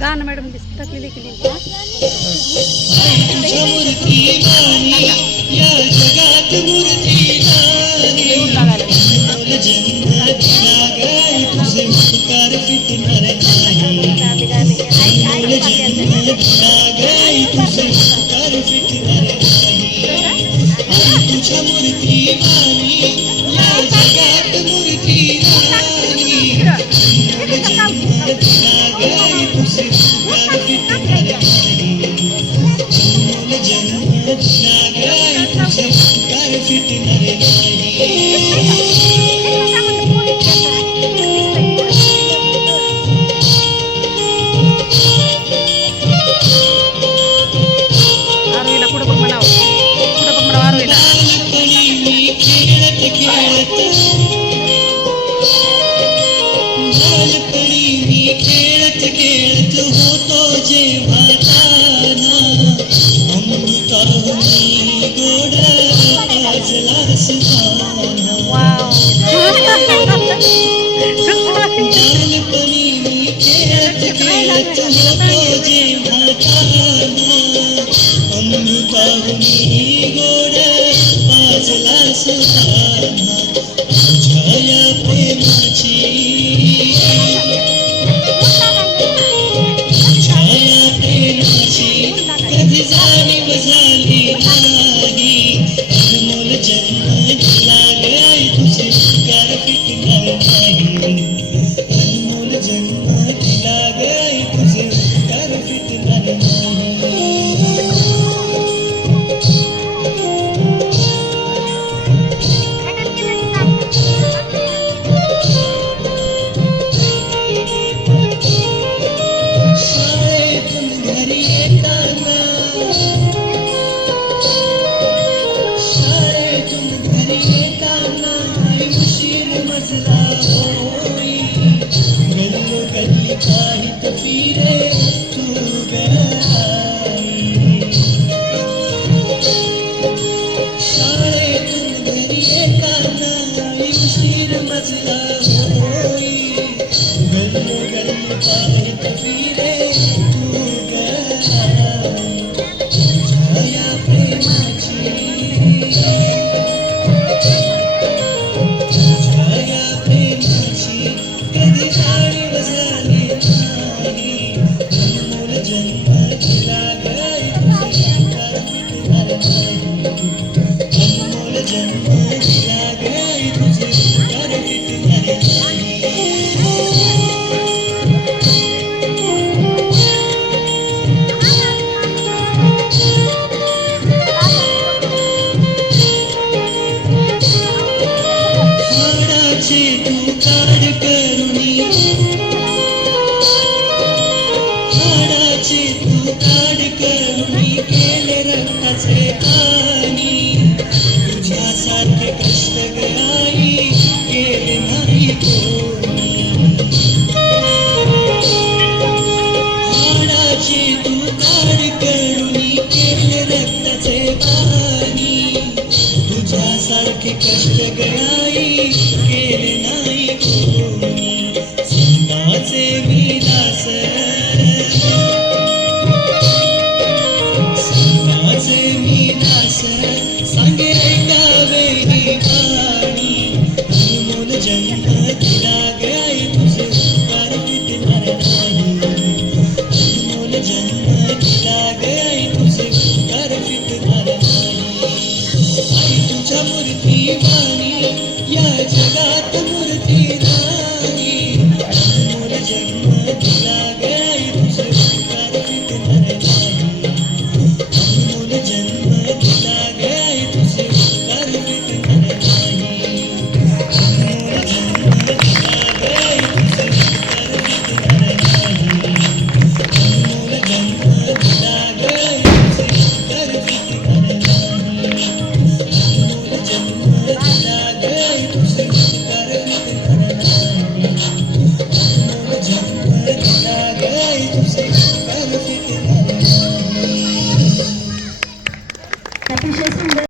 गाणं मॅडम टाकलेली की नाही या जगात मूर्ती नाही अनमोल जन्म दिला गाय तुझे उपकार फिटणार नाही अनमोल जन्म दिला गाय तुझे उपकार फिटणार नाही आई तुझ्या मूर्ती वाणी या जगात मूर्ती नाही अनमोल जन्म दिला गाय तुझे उपकार फिटणार नाही अनमोल जन्म दिला गाय तुझे उपकार फिटणार नाही आरोहीला पुढं बघ म्हणावं पुढं बघ म्हणावं आरोहीला बालपणी मी खेळत खेळत बालपणी मी खेळत खेळत होतो जेव्हा ताना अमृताहून गोड पाजला सुहाना बालपणी मी खेळत खेळत होतो जेव्हा ताना अमृताहून गोड पाजला सुहाना तुझ्या या प्रेमाची तुझ्या प्रेमाची कधी जाणीव झाली नाही अनमोल जन्म दिला गाय तुझे उपकार फिटणार नाही अनमोल जन्म दिला गाय तुझे उपकार फिटणार नाही शाळेतून घरी येताना शाळेतून घरी येताना आई उशीर मजला होई गल्लो गल्ली पाहित फिरे तू गई शाळेतून घरी येताना आई उशीर मजला होई गल्लो गल्ली पाहित फिरे तू गई तुझ्या या प्रेमाची तुझ्या या प्रेमाची कधी जाणीव झाली नाही अनमोल जन्म दिला गाय तुझे उपकार फिटणार नाही अनमोल जन्म दिला गाय तुझे उपकार फिटणार नाही हाडाचे तुकार करुणी हाडाचे तुकार करुणी केले रक्ताचे पाणी तुझ्यासारखे कष्ट गई केले नाही कोणी हाडाचे तुकार करुणी केले रक्ताचे पाणी तुझ्यासारखे कष्ट गई केले नाही कोणी संताचे विलास संताचे विलास सांगे ऐकावे ही वाणी अनमोल जन्म दिला गाय तुझे उपकार फिटणार नाही अनमोल जन्म दिला गाय तुझे उपकार फिटणार नाही आई तुझ्या मूर्ती वाणी या जगात मूर्ती नाही अनमोल जन्म दिला गाय तुझे उपकार फिटणार नाही अनमोल जन्म दिला गाय तुझे उपकार फिटणार नाही अनमोल जन्म दिला गाय तुझे उपकार फिटणार नाही अनमोल जन्म दिला गाय तुझे उपकार फिटणार नाही अनमोल जन्म दिला